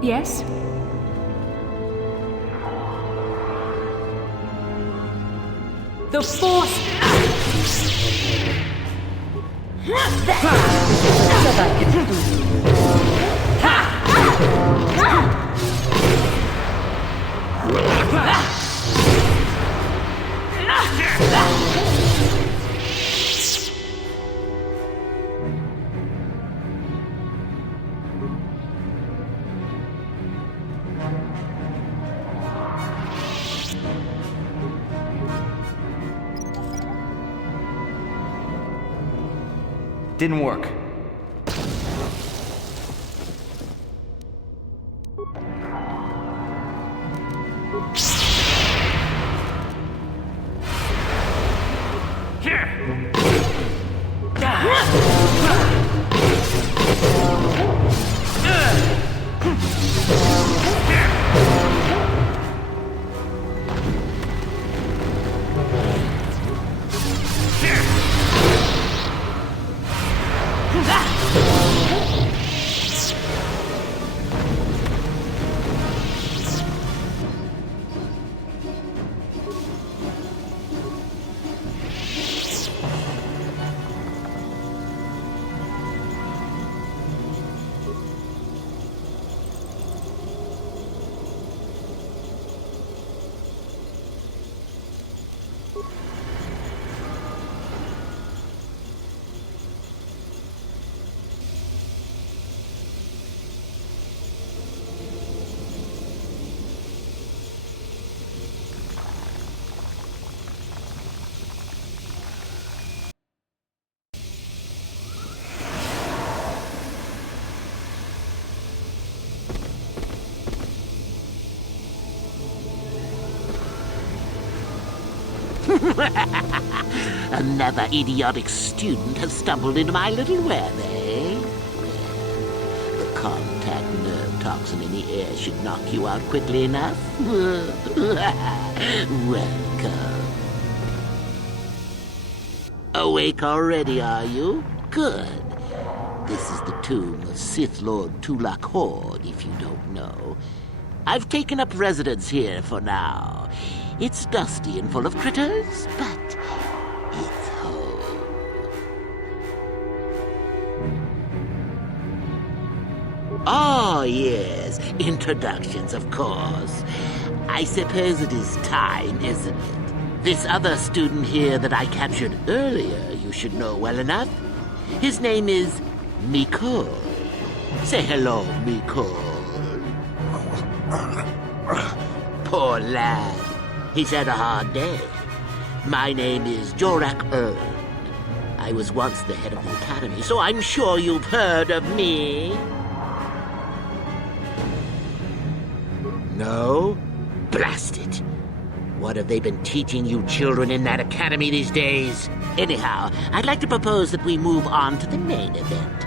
Yes? The Force! Didn't work. Another idiotic student has stumbled into my little web, eh? The contact nerve toxin in the air should knock you out quickly enough. Welcome. Awake already, are you? Good. This is the tomb of Sith Lord Tulak Horde, if you don't know. I've taken up residence here for now. It's dusty and full of critters, but it's home. Oh, yes. Introductions, of course. I suppose it is time, isn't it? This other student here that I captured earlier, you should know well enough. His name is Mikol. Say hello, Mikol. Poor lad. He's had a hard day. My name is Jorak Ern. I was once the head of the academy, so I'm sure you've heard of me. No? Blast it. What have they been teaching you children in that academy these days? Anyhow, I'd like to propose that we move on to the main event.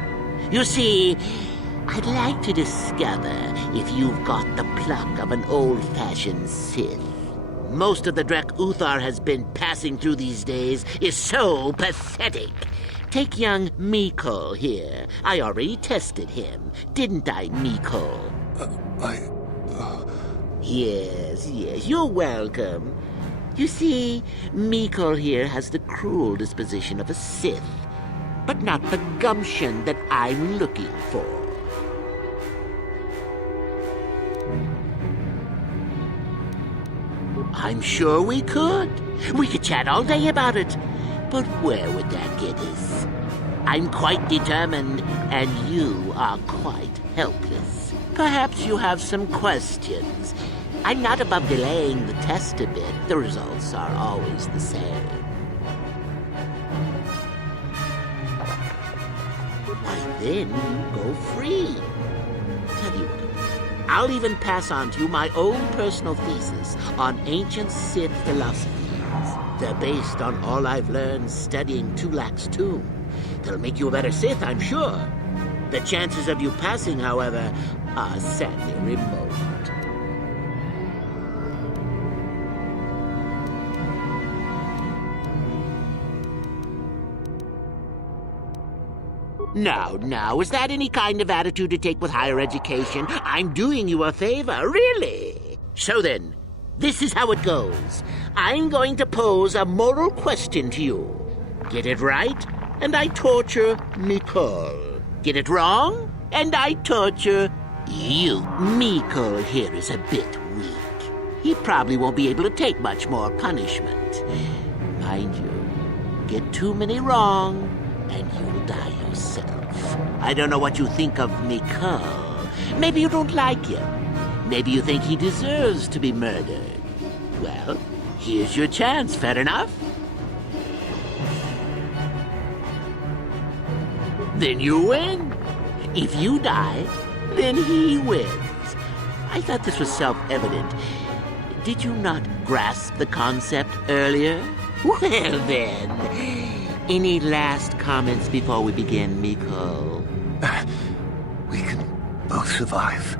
You see, I'd like to discover if you've got the pluck of an old-fashioned Sith. Most of the Drek Uthar has been passing through these days is so pathetic. Take young Mikol here. I already tested him, didn't I, Mikol? Yes, you're welcome. You see, Mikol here has the cruel disposition of a Sith, but not the gumption that I'm looking for. I'm sure we could. We could chat all day about it. But where would that get us? I'm quite determined, and you are quite helpless. Perhaps you have some questions. I'm not above delaying the test a bit. The results are always the same. Why then, go free. Tell you what, I'll even pass on to you my own personal thesis on ancient Sith philosophies. They're based on all I've learned studying Tulak's tomb. They'll make you a better Sith, I'm sure. The chances of you passing, however, are sadly remote. Now, is that any kind of attitude to take with higher education? I'm doing you a favor, really. So then, this is how it goes. I'm going to pose a moral question to you. Get it right, and I torture Mikol. Get it wrong, and I torture you. Mikol here is a bit weak. He probably won't be able to take much more punishment. Mind you, get too many wrong, and you'll die yourself. I don't know what you think of Mikol. Maybe you don't like him. Maybe you think he deserves to be murdered. Well, here's your chance, fair enough? Then you win. If you die, then he wins. I thought this was self-evident. Did you not grasp the concept earlier? Well then, any last comments before we begin, Mikol? We can both survive.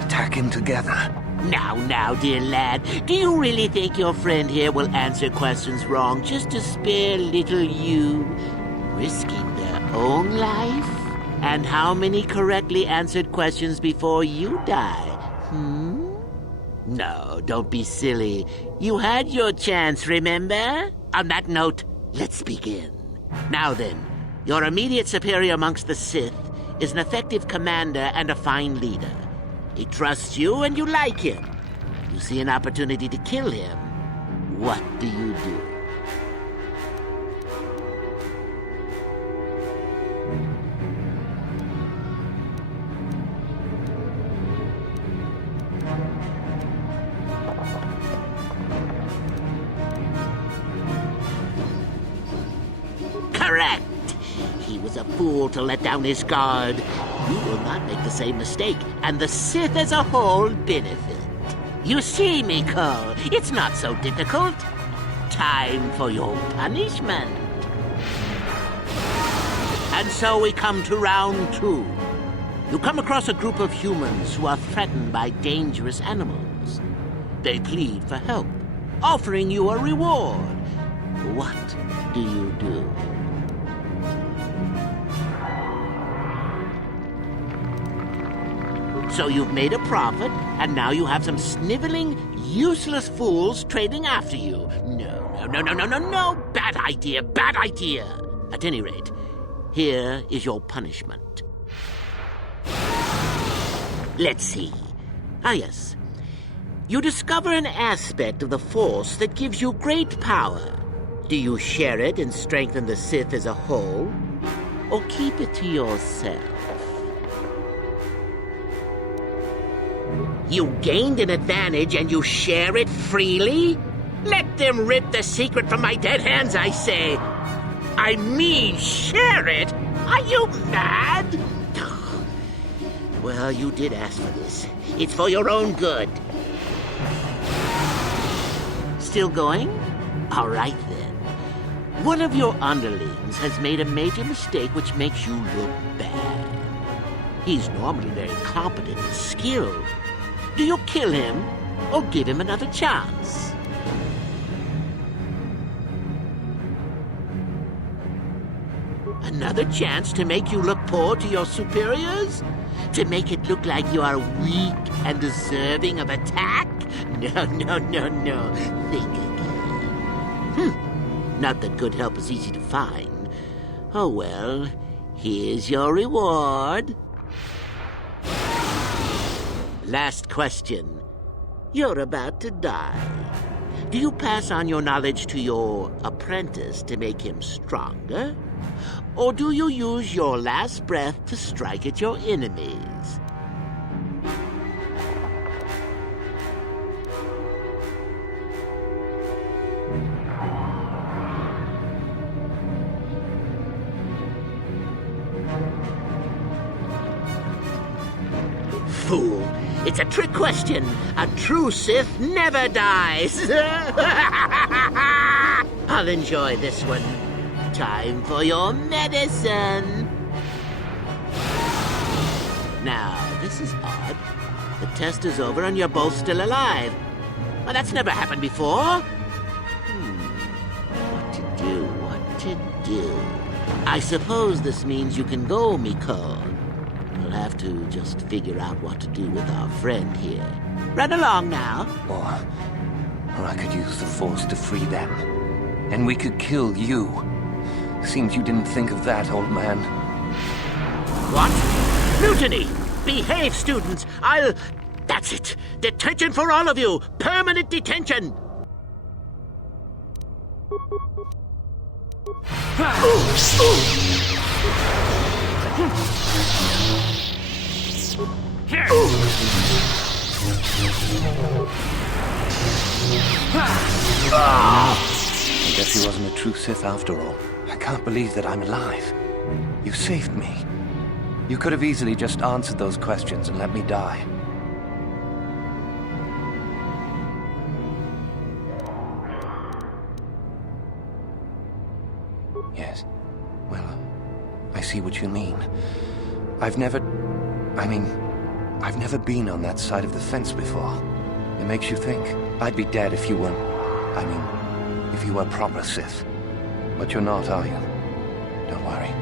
Attack him together. Now, dear lad, do you really think your friend here will answer questions wrong just to spare little you, risking their own life? And how many correctly answered questions before you die? No, don't be silly. You had your chance, remember? On that note, let's begin. Now then, your immediate superior amongst the Sith is an effective commander and a fine leader. He trusts you and you like him. You see an opportunity to kill him. What do you do? Correct! He was a fool to let down his guard. You will not make the same mistake, and the Sith as a whole benefit. You see, Mikol, it's not so difficult. Time for your punishment. And so we come to round 2. You come across a group of humans who are threatened by dangerous animals. They plead for help, offering you a reward. What do you do? So you've made a profit, and now you have some sniveling, useless fools trading after you. No. Bad idea. At any rate, here is your punishment. Let's see. Yes. You discover an aspect of the Force that gives you great power. Do you share it and strengthen the Sith as a whole? Or keep it to yourself? You gained an advantage and you share it freely? Let them rip the secret from my dead hands, I say. I mean, share it? Are you mad? Well, you did ask for this. It's for your own good. Still going? All right, then. One of your underlings has made a major mistake which makes you look bad. He's normally very competent and skilled. Do you kill him or give him another chance? Another chance to make you look poor to your superiors? To make it look like you are weak and deserving of attack? No. Think again. Not that good help is easy to find. Oh well, here's your reward. Last question. You're about to die. Do you pass on your knowledge to your apprentice to make him stronger? Or do you use your last breath to strike at your enemies? Fool! It's a trick question. A true Sith never dies. I'll enjoy this one. Time for your medicine. Now, this is odd. The test is over and you're both still alive. Well, that's never happened before. What to do? I suppose this means you can go, Miko. We'll have to just figure out what to do with our friend here. Run along now. Or I could use the Force to free them. And we could kill you. Seems you didn't think of that, old man. What? Mutiny! Behave, students! That's it! Detention for all of you! Permanent detention! I guess he wasn't a true Sith after all. I can't believe that I'm alive. You saved me. You could have easily just answered those questions and let me die. Yes. Well, I see what you mean. I've never been on that side of the fence before. It makes you think. I'd be dead if you weren't... if you were proper Sith. But you're not, are you? Don't worry.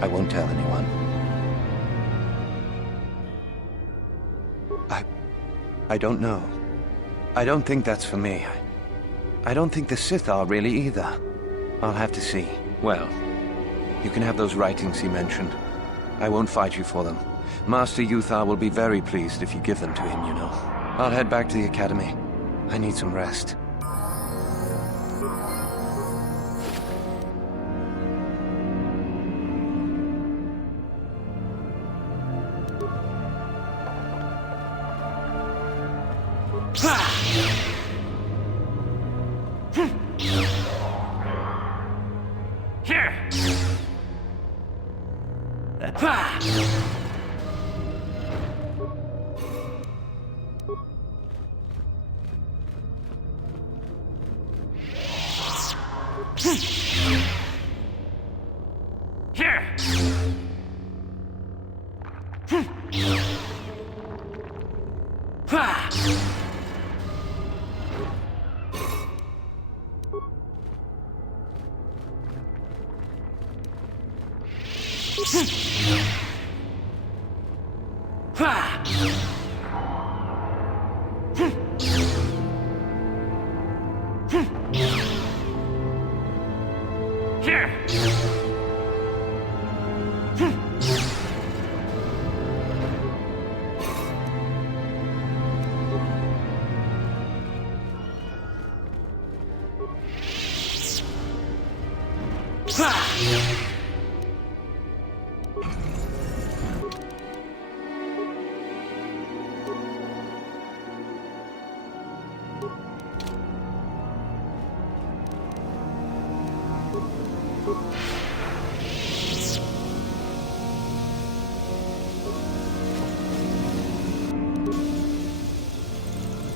I won't tell anyone. I don't know. I don't think that's for me. I don't think the Sith are really either. I'll have to see. Well, you can have those writings he mentioned. I won't fight you for them. Master Yuthar will be very pleased if you give them to him, you know. I'll head back to the academy. I need some rest.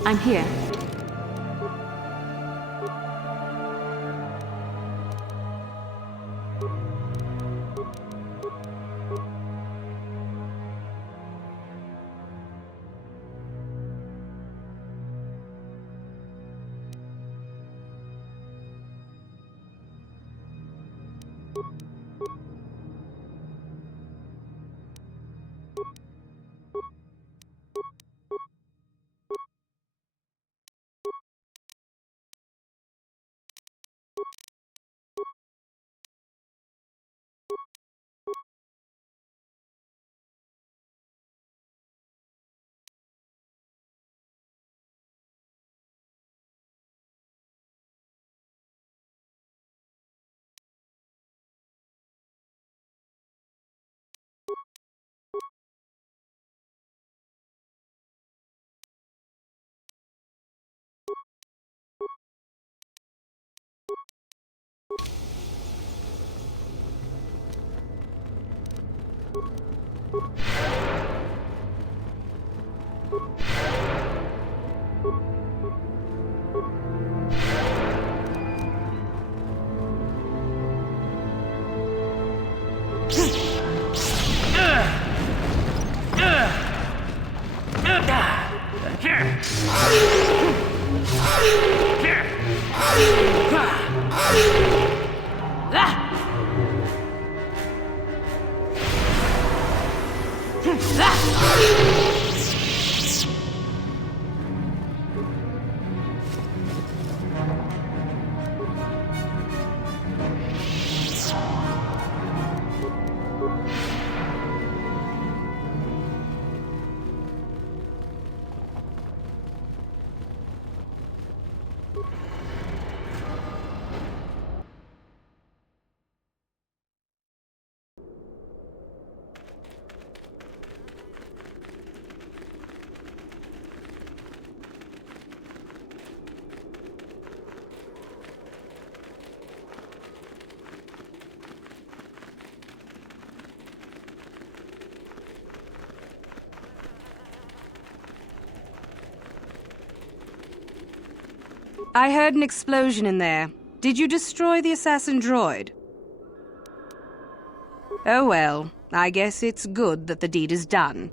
I'm here. I heard an explosion in there. Did you destroy the assassin droid? Oh well, I guess it's good that the deed is done.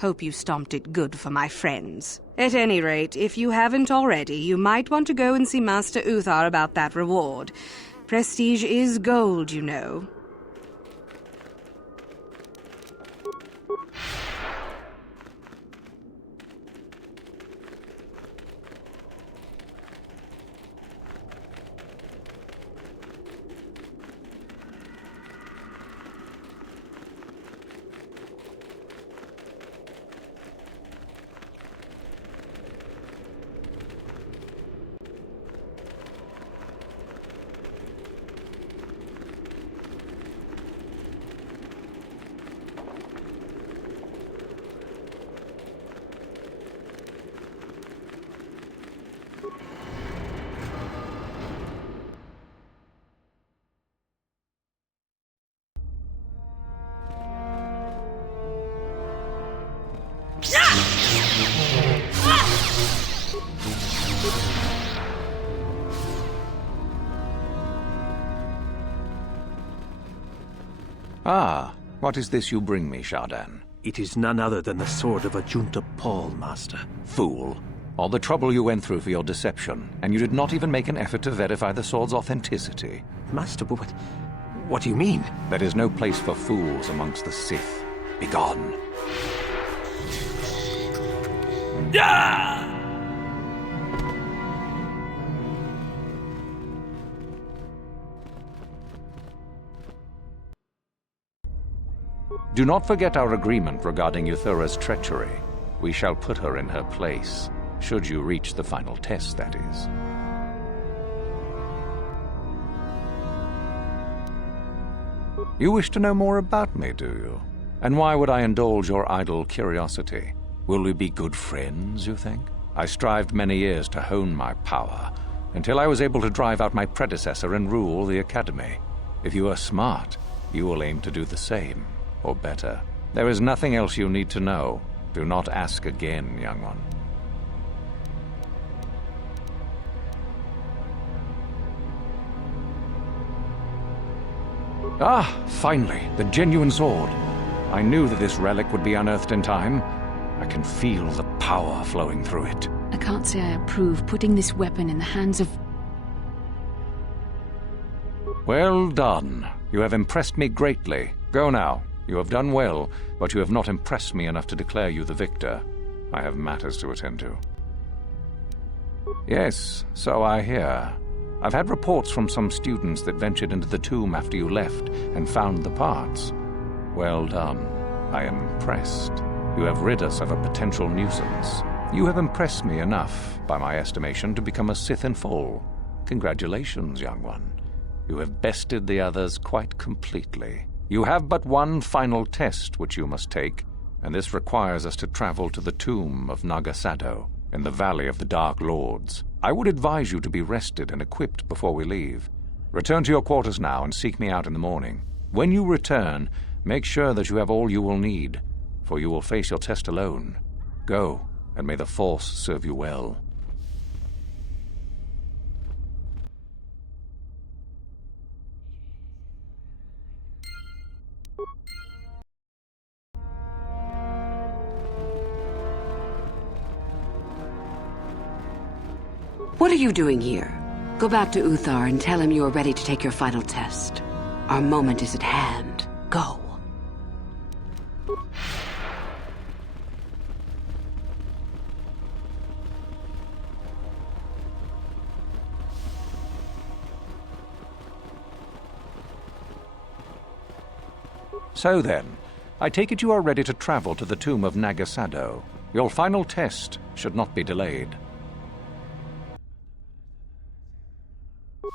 Hope you stomped it good for my friends. At any rate, if you haven't already, you might want to go and see Master Uthar about that reward. Prestige is gold, you know. Ah, what is this you bring me, Shardan? It is none other than the sword of Ajunta Paul, Master. Fool. All the trouble you went through for your deception, and you did not even make an effort to verify the sword's authenticity. Master, but what do you mean? There is no place for fools amongst the Sith. Begone. Ah! Do not forget our agreement regarding Euthura's treachery. We shall put her in her place, should you reach the final test, that is. You wish to know more about me, do you? And why would I indulge your idle curiosity? Will we be good friends, you think? I strived many years to hone my power, until I was able to drive out my predecessor and rule the Academy. If you are smart, you will aim to do the same. Or better. There is nothing else you need to know. Do not ask again, young one. Ah, finally, the genuine sword. I knew that this relic would be unearthed in time. I can feel the power flowing through it. I can't say I approve putting this weapon in the hands of... Well done. You have impressed me greatly. Go now. You have done well, but you have not impressed me enough to declare you the victor. I have matters to attend to. Yes, so I hear. I've had reports from some students that ventured into the tomb after you left and found the parts. Well done. I am impressed. You have rid us of a potential nuisance. You have impressed me enough, by my estimation, to become a Sith in full. Congratulations, young one. You have bested the others quite completely. You have but one final test which you must take, and this requires us to travel to the tomb of Nagasado, in the Valley of the Dark Lords. I would advise you to be rested and equipped before we leave. Return to your quarters now and seek me out in the morning. When you return, make sure that you have all you will need, for you will face your test alone. Go, and may the Force serve you well. What are you doing here? Go back to Uthar and tell him you are ready to take your final test. Our moment is at hand. Go. So then, I take it you are ready to travel to the tomb of Nagasado. Your final test should not be delayed.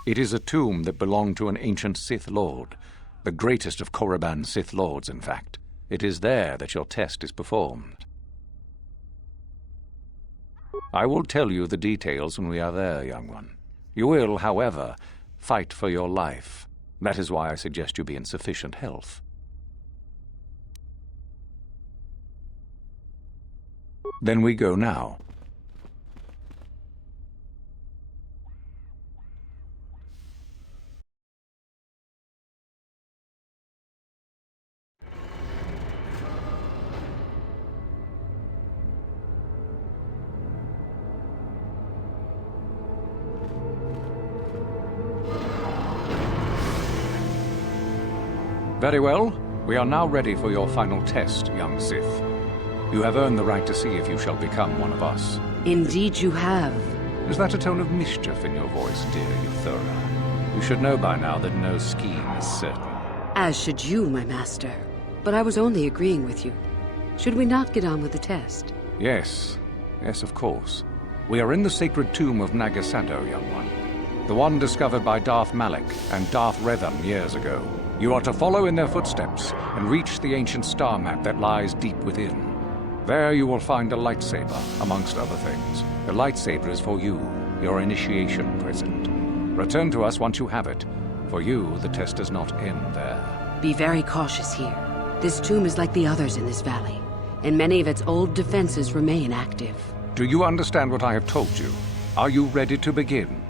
It is a tomb that belonged to an ancient Sith Lord, the greatest of Korriban's Sith Lords, in fact. It is there that your test is performed. I will tell you the details when we are there, young one. You will, however, fight for your life. That is why I suggest you be in sufficient health. Then we go now. Very well. We are now ready for your final test, young Sith. You have earned the right to see if you shall become one of us. Indeed you have. Is that a tone of mischief in your voice, dear Euthura? You should know by now that no scheme is certain. As should you, my master. But I was only agreeing with you. Should we not get on with the test? Yes. Yes, of course. We are in the sacred tomb of Nagasado, young one. The one discovered by Darth Malak and Darth Revan years ago. You are to follow in their footsteps and reach the ancient star map that lies deep within. There you will find a lightsaber, amongst other things. The lightsaber is for you, your initiation present. Return to us once you have it. For you, the test does not end there. Be very cautious here. This tomb is like the others in this valley, and many of its old defenses remain active. Do you understand what I have told you? Are you ready to begin?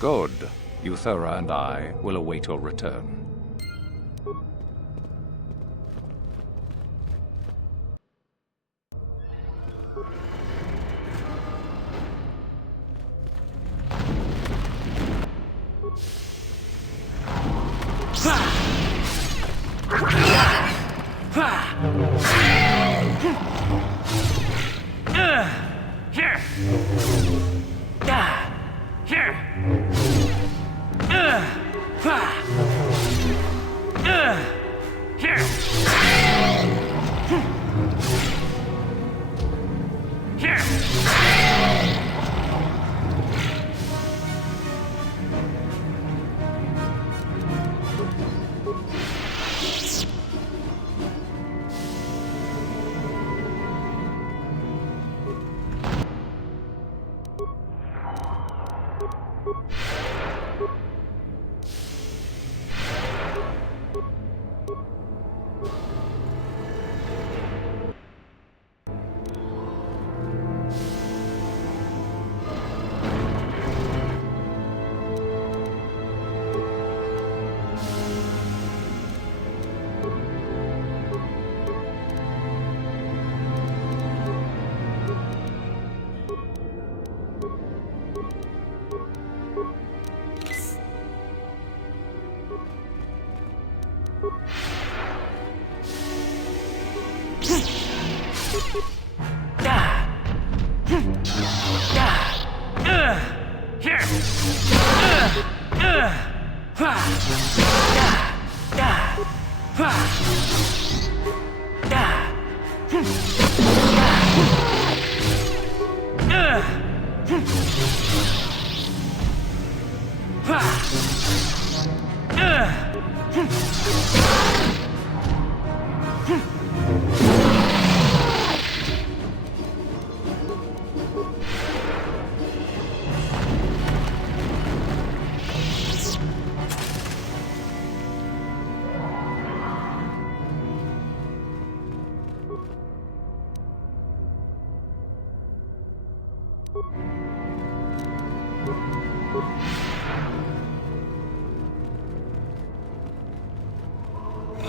Good. Euthura and I will await your return.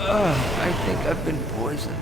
I think I've been poisoned.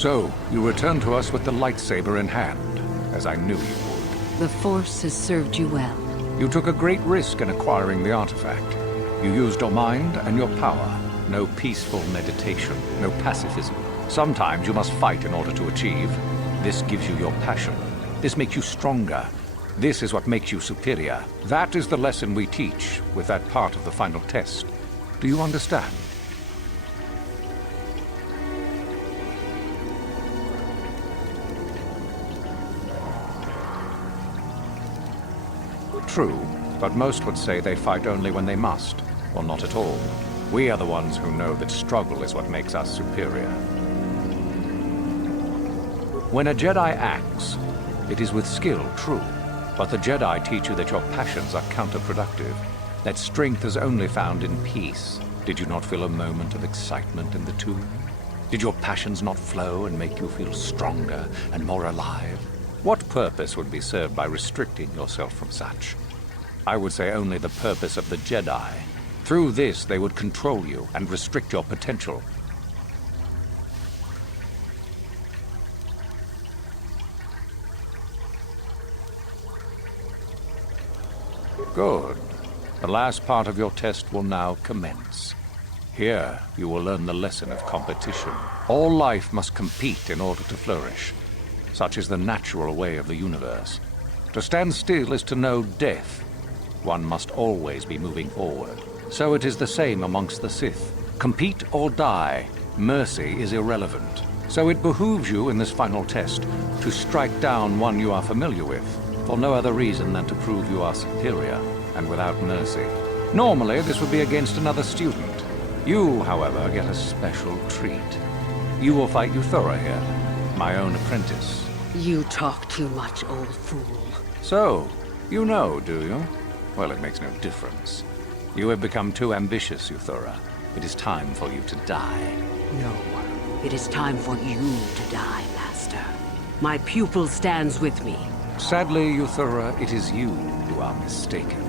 So, you return to us with the lightsaber in hand, as I knew you would. The Force has served you well. You took a great risk in acquiring the artifact. You used your mind and your power. No peaceful meditation, no pacifism. Sometimes you must fight in order to achieve. This gives you your passion. This makes you stronger. This is what makes you superior. That is the lesson we teach with that part of the final test. Do you understand? True, but most would say they fight only when they must, or not at all. We are the ones who know that struggle is what makes us superior. When a Jedi acts, it is with skill, true. But the Jedi teach you that your passions are counterproductive, that strength is only found in peace. Did you not feel a moment of excitement in the tomb? Did your passions not flow and make you feel stronger and more alive? What purpose would be served by restricting yourself from such? I would say only the purpose of the Jedi. Through this, they would control you and restrict your potential. Good. The last part of your test will now commence. Here, you will learn the lesson of competition. All life must compete in order to flourish. Such is the natural way of the universe. To stand still is to know death. One must always be moving forward. So it is the same amongst the Sith. Compete or die. Mercy is irrelevant. So it behooves you in this final test to strike down one you are familiar with, for no other reason than to prove you are superior and without mercy. Normally, this would be against another student. You, however, get a special treat. You will fight Yuthura here, my own apprentice. You talk too much, old fool. So, you know, do you? Well, it makes no difference. You have become too ambitious, Yuthura. It is time for you to die. No. It is time for you to die, Master. My pupil stands with me. Sadly, Yuthura, it is you who are mistaken.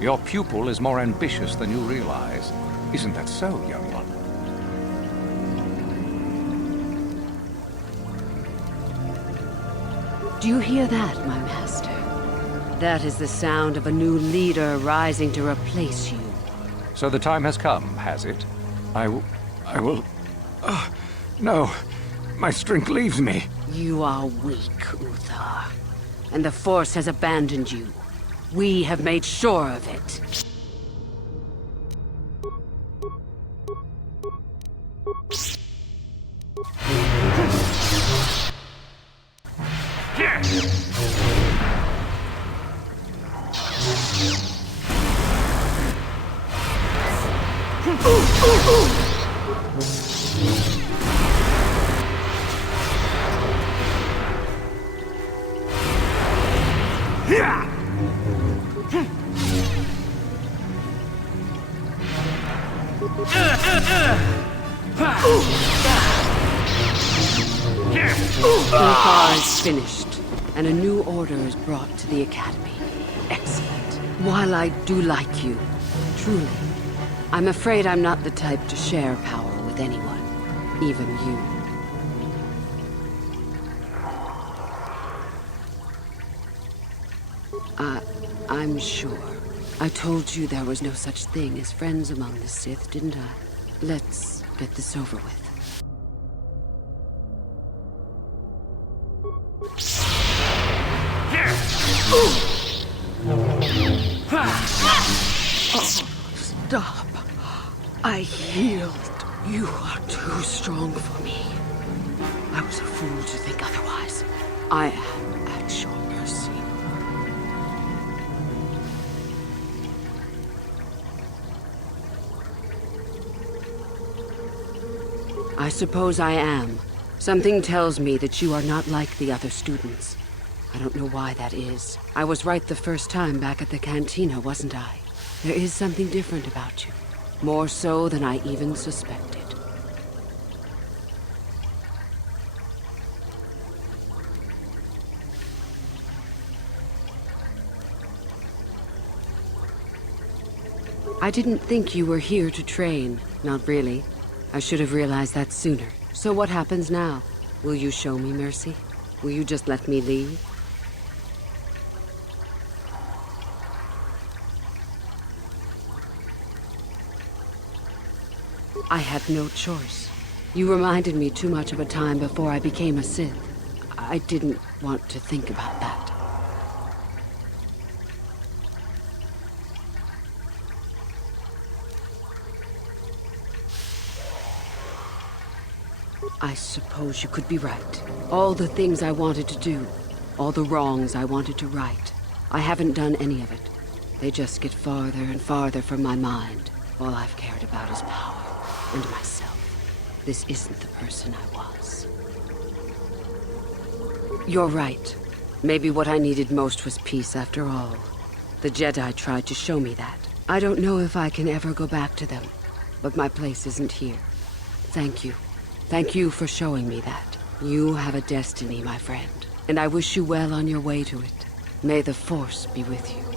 Your pupil is more ambitious than you realize. Isn't that so, young one? Do you hear that, my master? That is the sound of a new leader rising to replace you. So the time has come, has it? I will... No. My strength leaves me. You are weak, Uthar. And the Force has abandoned you. We have made sure of it. Uthar is finished, and a new order is brought to the Academy. Excellent. While I do like you, truly, I'm afraid I'm not the type to share power with anyone, even you. I'm sure. I told you there was no such thing as friends among the Sith, didn't I? Let's get this over with. Oh, stop. I healed. You are too strong for me. I was a fool to think otherwise. I am at your mercy. I suppose I am. Something tells me that you are not like the other students. I don't know why that is. I was right the first time back at the cantina, wasn't I? There is something different about you. More so than I even suspected. I didn't think you were here to train. Not really. I should have realized that sooner. So what happens now? Will you show me mercy? Will you just let me leave? I had no choice. You reminded me too much of a time before I became a Sith. I didn't want to think about that. I suppose you could be right. All the things I wanted to do, all the wrongs I wanted to right, I haven't done any of it. They just get farther and farther from my mind. All I've cared about is power and myself. This isn't the person I was. You're right. Maybe what I needed most was peace after all. The Jedi tried to show me that. I don't know if I can ever go back to them, but my place isn't here. Thank you. Thank you for showing me that. You have a destiny, my friend, and I wish you well on your way to it. May the Force be with you.